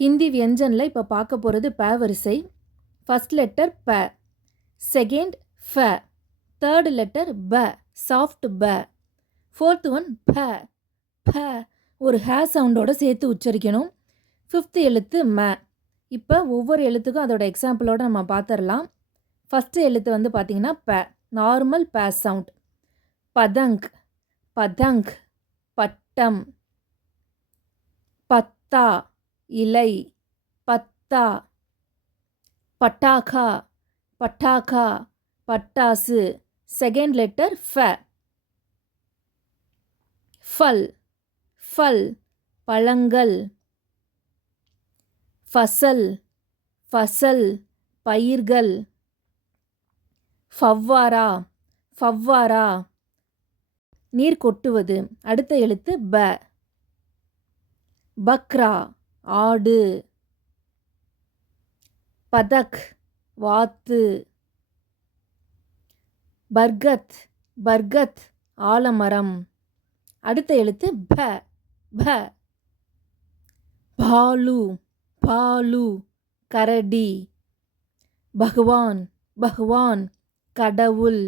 ஹிந்தி வியஞ்சனில் இப்போ பார்க்க போகிறது ப வரிசை. ஃபஸ்ட் லெட்டர் ப, செகண்ட் ஃப, தேர்ட் லெட்டர் ப, சாஃப்ட் ப, ஃபோர்த் ஒன் ப. ப ஒரு ஹே சவுண்டோடு சேர்த்து உச்சரிக்கணும். ஃபிஃப்த் எழுத்து ம. இப்போ ஒவ்வொரு எழுத்துக்கும் அதோட எக்ஸாம்பிளோடு நம்ம பார்த்துடலாம். ஃபஸ்ட்டு எழுத்து வந்து பார்த்திங்கன்னா ப, நார்மல் ப சவுண்ட். பதங்க், பதங்க், பட்டம். பத்தா, இலை, பத்தா. பட்டாக்கா, பட்டாக்கா, பட்டாசு. செகண்ட் லெட்டர் ஃப. ஃபல், ஃபல், பழங்கள். ஃபசல், ஃபசல், பயிர்கள். ஃபவ்வாரா, ஃபவ்வாரா, நீர் கொட்டுவது. அடுத்த எழுத்து ப. பக்ரா, ஆடு. பதக், வாத்து. பர்கத், பர்கத், ஆலமரம். அடுத்த எழுத்து ப. ப. பாலு, பாலு, கரடி. பகவான், பகவான், கடவுள்.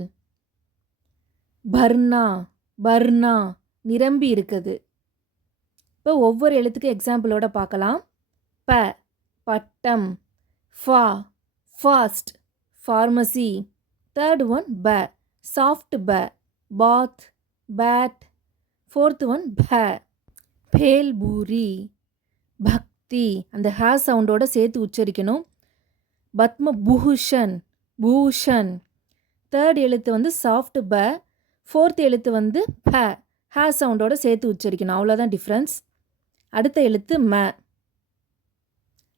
பர்னா, பர்னா, நிரம்பி இருக்குது. இப்போ ஒவ்வொரு எழுத்துக்கு எக்ஸாம்பிளோட பார்க்கலாம். ப, பட்டம். ஃபா, ஃபாஸ்ட், ஃபார்மசி. தேர்ட் ஒன் ப, சாஃப்ட் ப, பாத், பேட். ஃபோர்த் ஒன் ப, பேல்பூரி, பக்தி. அந்த ஹே சவுண்டோட சேர்த்து உச்சரிக்கணும். பத்ம பூஷன், பூஷன். தேர்ட் எழுத்து வந்து சாஃப்ட் ப, ஃபோர்த் எழுத்து வந்து ப, ஹே சவுண்டோட சேர்த்து உச்சரிக்கணும். அவ்வளோதான் டிஃப்ரென்ஸ். அடுத்த எழுத்து ம.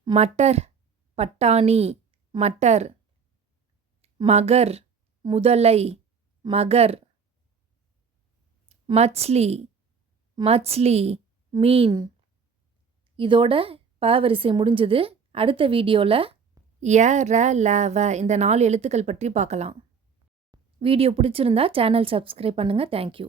மட்டர், பட்டாணி, மட்டர். மகர், முதலை, மகர். மச்லி, மச்லி, மீன். இதோட ப வரிசை முடிஞ்சது. அடுத்த வீடியோவில் ய, ர, ல, வ இந்த 4 எழுத்துக்கள் பற்றி பார்க்கலாம். வீடியோ பிடிச்சிருந்தா சேனல் சப்ஸ்கிரைப் பண்ணுங்கள். தேங்க்யூ.